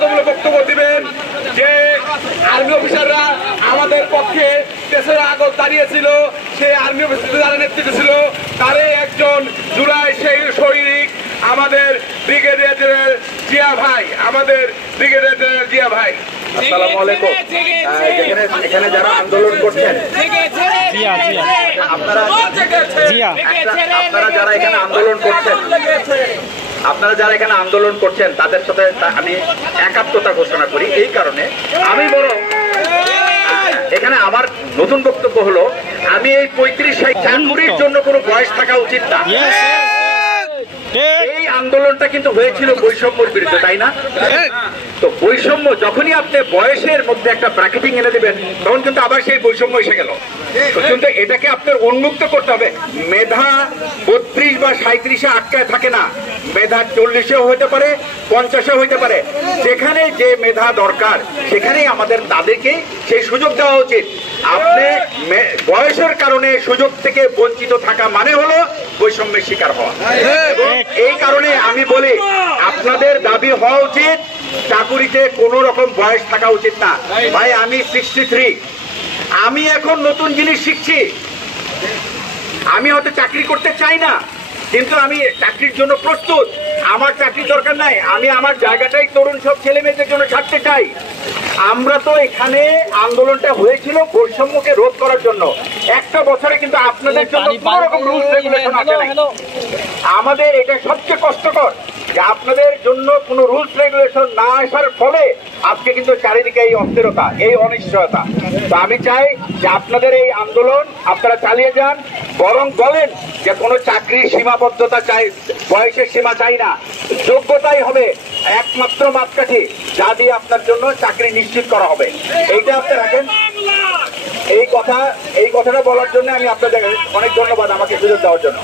কতগুলো বক্তব্য দিবেন যে আর্মি অফিসাররা আমাদের পক্ষে 3রা আগস্ট দাঁড়িয়েছিল, সেই আর্মি অফিসার যারা নেতৃত্ব ছিল তারই একজন জুলাই সেই সৈনিক আমাদের ব্রিগেডিয়ার জেনারেল জিয়া ভাই, আমাদের ব্রিগেডিয়ার জেনারেল জিয়া ভাই। আসসালামু আলাইকুম। এখানে যারা আন্দোলন করছেন, আপনারা যারা এখানে আন্দোলন করছেন, তাদের সাথে আমি একাত্মতা ঘোষণা করি। এই কারণে আমি বড় এখানে আমার নতুন বক্তব্য হলো, আমি এই 35 চাকুরির জন্য কোনো বয়স থাকা উচিত না। এই আন্দোলনটা কিন্তু হয়েছিল বৈষম্যের বিরুদ্ধে, তাই না? তো বৈষম্য যখনই আপনি বয়সের মধ্যে একটা ব্র্যাকেটিং এনে দেবেন, তখন কিন্তু আবার সেই বৈষম্য এসে গেল। কিন্তু এটাকে আপনার উন্মুক্ত করতে হবে। মেধা 32 বা 37-এ আটকায় থাকে না, মেধা 40-এও হতে পারে, 50-এও হতে পারে। যেখানে যে মেধা দরকার সেখানেই আমাদের তাদেরকে সেই সুযোগ দেওয়া উচিত। আপনি বয়সের কারণে সুযোগ থেকে বঞ্চিত থাকা মানে হলো বৈষম্যের শিকার হওয়া। এই কারণে আমি বলি, আপনাদের দাবি হওয়া উচিত চাকুরিতে কোন রকম বয়স থাকা উচিত না। ভাই আমি 63, আমি এখন নতুন জিনিস শিখছি। আমি হয়তো চাকরি করতে চাই না, কিন্তু আমি চাকরির জন্য প্রস্তুত। আমার চাকরি দরকার নাই, আমি আমার জায়গাটাই তরুণ সব ছেলে মেয়েদের জন্য ছাড়তে চাই। আমরা তো এখানে আন্দোলনটা হয়েছিল বৈষম্যকে রোধ করার জন্য। একটা বছরে কিন্তু আপনাদের জন্য কোনো রকম রুলস রেগুলেশন আসে নাই। আমাদের এটা সবচেয়ে কষ্টকর যে আপনাদের জন্য কোনো রুলস রেগুলেশন না আসার ফলে আজকে কিন্তু চারিদিকে এই অস্থিরতা, এই অনিশ্চয়তা। তো আমি চাই যে আপনাদের এই আন্দোলন আপনারা চালিয়ে যান, বরং বলেন যে কোনো চাকরির সীমাবদ্ধতা চাই, বয়সের সীমা চাই না, যোগ্যতাই হবে একমাত্র মাপকাঠি যা দিয়ে আপনার জন্য চাকরি নিশ্চিত করা হবে। এইটা আপনি রাখেন। এই কথাটা বলার জন্য আমি আপনাদের অনেক ধন্যবাদ আমাকে সুযোগ দেওয়ার জন্য।